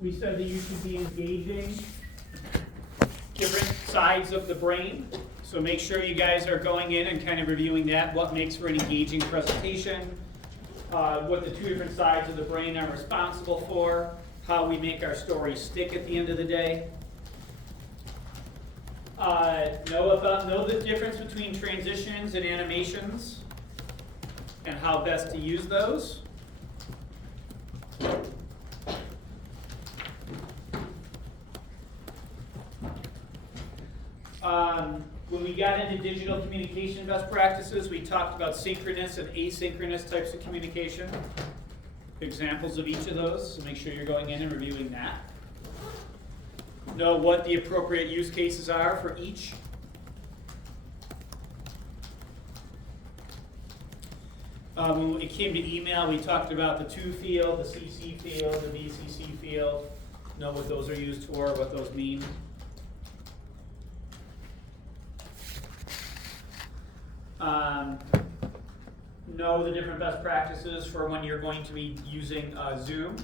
we said that you should be engaging different sides of the brain. So make sure you guys are going in and kind of reviewing that, what makes for an engaging presentation, what the two different sides of the brain are responsible for, how we make our story stick at the end of the day. Know the difference between transitions and animations and how best to use those. When we got into digital communication best practices, we talked about synchronous and asynchronous types of communication. Examples of each of those, so make sure you're going in and reviewing that. Know what the appropriate use cases are for each. When it came to email, we talked about the to field, the CC field, the VCC field. Know what those are used for, what those mean. Know the different best practices for when you're going to be using Zoom,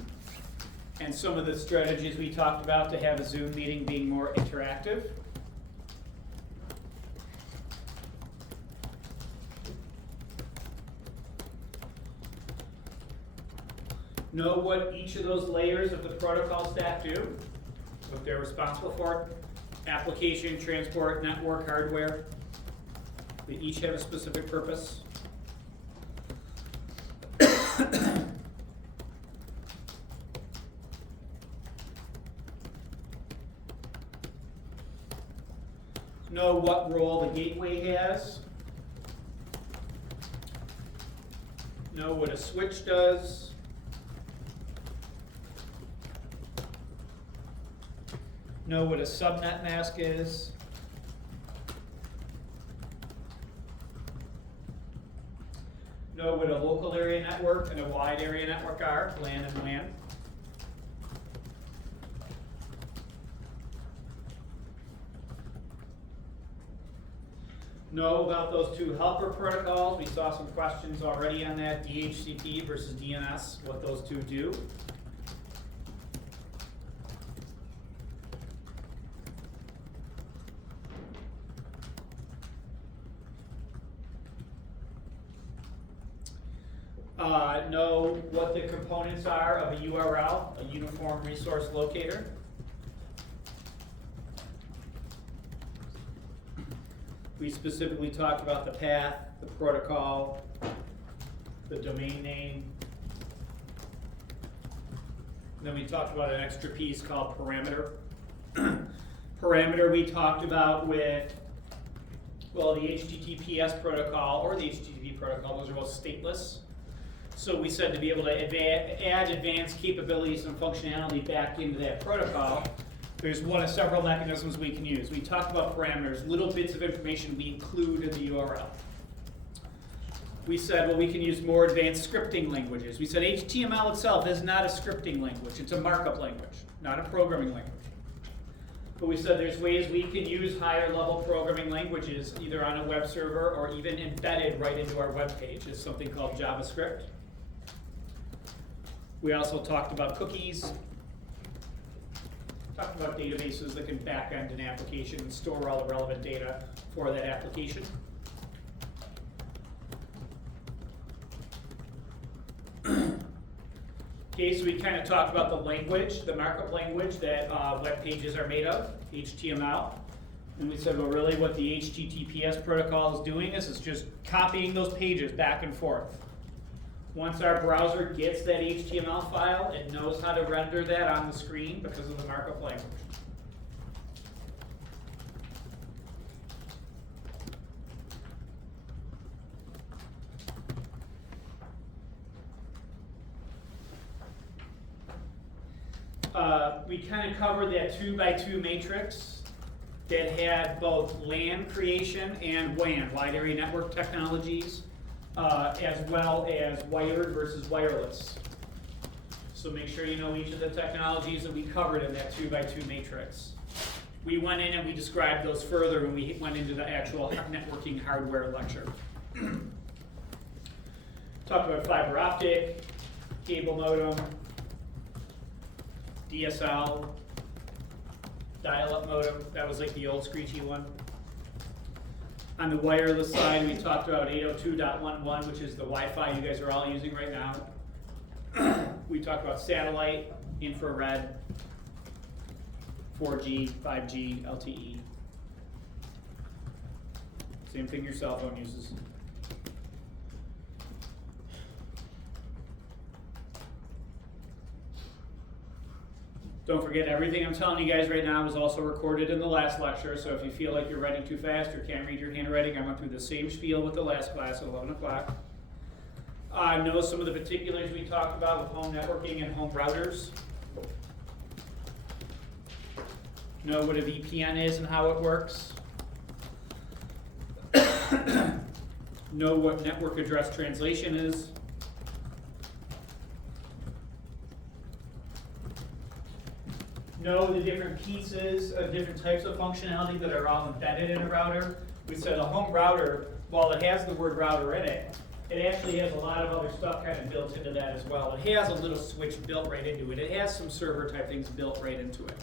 and some of the strategies we talked about to have a Zoom meeting being more interactive. Know what each of those layers of the protocol stack do, what they're responsible for. Application, transport, network, hardware. They each have a specific purpose. Know what role the gateway has. Know what a switch does. Know what a subnet mask is. Know what a local area network and a wide area network are, LAN and WAN. Know about those two helper protocols. We saw some questions already on that, DHCP versus DNS, what those two do. Know what the components are of a URL, a Uniform Resource Locator. We specifically talked about the path, the protocol, the domain name. And then we talked about an extra piece called parameter. Parameter we talked about with, well, the HTTPS protocol or the HTTP protocol, those are both stateless. So we said to be able to add advanced capabilities and functionality back into that protocol, there's one of several mechanisms we can use. We talked about parameters, little bits of information we include in the URL. We said, well, we can use more advanced scripting languages. We said HTML itself is not a scripting language. It's a markup language, not a programming language. But we said there's ways we can use higher level programming languages either on a web server or even embedded right into our web page. It's something called JavaScript. We also talked about cookies, talked about databases that can back end an application and store all the relevant data for that application. Okay, so we kind of talked about the language, the markup language that web pages are made of, HTML. And we said, well, really what the HTTPS protocol is doing is it's just copying those pages back and forth. Once our browser gets that HTML file, it knows how to render that on the screen because of the markup language. We kind of covered that 2x2 matrix that had both LAN creation and WAN, wide area network technologies, as well as wired versus wireless. So make sure you know each of the technologies that we covered in that 2x2 matrix. We went in and we described those further when we went into the actual networking hardware lecture. Talked about fiber optic, cable modem, DSL, dial-up modem, that was like the old screechy one. On the wireless side, we talked about 802.11, which is the Wi-Fi you guys are all using right now. We talked about satellite, infrared, 4G, 5G, LTE. Same thing your cell phone uses. Don't forget, everything I'm telling you guys right now was also recorded in the last lecture, so if you feel like you're writing too fast or can't read your handwriting, I went through the same spiel with the last class at 11 o'clock. Know some of the particulars we talked about with home networking and home routers. Know what a VPN is and how it works. Know what network address translation is. Know the different pieces of different types of functionality that are all embedded in a router. We said a home router, while it has the word router in it, it actually has a lot of other stuff kind of built into that as well. It has a little switch built right into it. It has some server type things built right into it.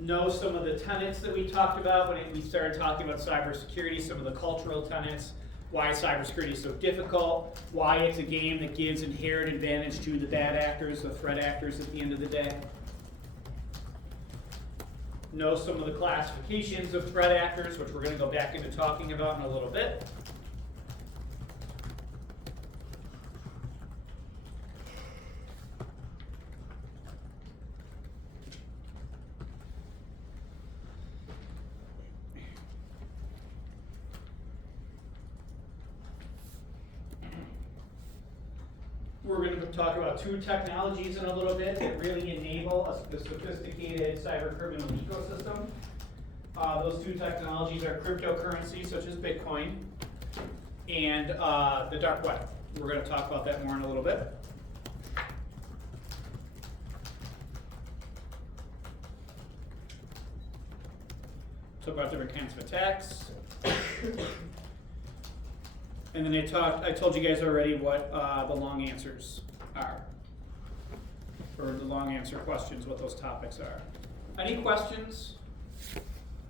Know some of the tenets that we talked about when we started talking about cybersecurity, some of the cultural tenets, why cybersecurity is so difficult, why it's a game that gives inherent advantage to the bad actors, the threat actors at the end of the day. Know some of the classifications of threat actors, which we're going to go back into talking about in a little bit. We're going to talk about two technologies in a little bit that really enable the sophisticated cyber criminal ecosystem. Those two technologies are cryptocurrencies such as Bitcoin and the dark web. We're going to talk about that more in a little bit. Talk about different kinds of attacks. And then I told you guys already what the long answers are, or the long answer questions, what those topics are. Any questions